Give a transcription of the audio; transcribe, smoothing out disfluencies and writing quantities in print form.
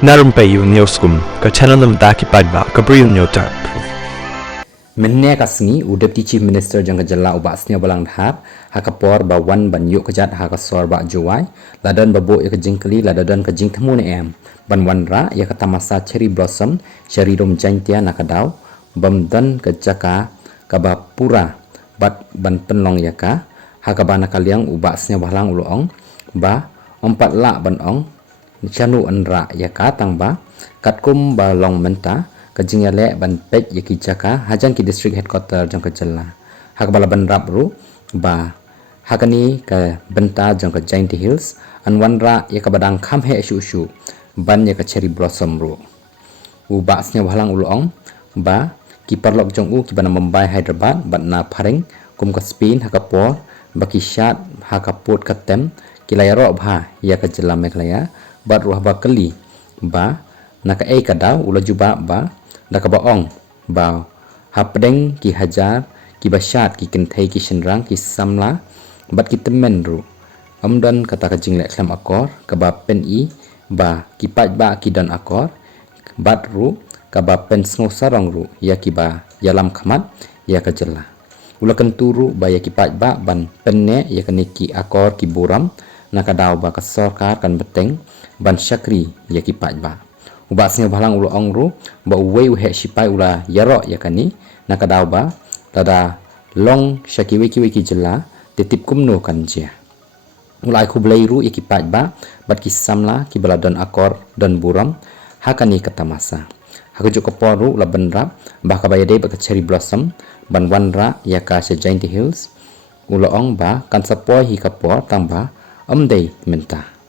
Narumpayu Neoskum, ka Chananam Daki Padba, Gabriel Nyotarp. Mennya kasngi udep Chief Minister jang kejala ubasnya balang dhap hakapor ba wan ban yuk kejat hakasor ba juwai ladan babo ya kejingkeli ladadan kejing temu ne em ban wan ra ya kata masa cherry blossom cherry rom jaintia nakadau bam dan kejaka kaba pura bat ban penlong yaka hakabana kaliang ubasnya balang uloong ba empat la ban ong chanu anra yaka tangba katkum ba long menta kajing yale ban pek yaki jaka hajan ki district headquarter jang kejala hakbala ban rabru ba hakani ka benta jang ka Giant Hills an wanra ya ka badang kham he shu ban ya ka cherry blossom ru u basnya walang ulong ba ki parlok jong u ki bana Mumbai Hyderabad ban na pharing kum ka Spain hakapor baki shat hakapot katem kilayaro bha ya ka jela meklaya bat ruah ba kali ba naka e kadau ula juba ba naka baong ba hapdeng ki hajar ki bashat ki kenthai ki shenrang ki samla bat ki temen ru amdan kata ka jingle khlam akor ka ba pen i ba ki paj ba ki dan akor bat ru ka ba pen sngo sarong ru ya ki ba yalam khamat ya ka jela ula kenturu ba ya ki paj ba ban penne ya ka ki akor ki buram naka daw ba ka sarkar kan beteng ban syakri ya ki paj ba ubasnya balang ulo ongru ba uwe uhe sipai ula yaro yakani naka daw ba tada long syaki wiki jela titip kumno kan jia ulai kublairu ya ki paj ba bat ki samla ki baladan akor dan buram hakani kata masa hakujuk keporu ula benrap bah kabayade ba cherry blossom ban wanra ya ka Giant Hills ulo ong ba kan sapoi hi kapor tamba amdei menta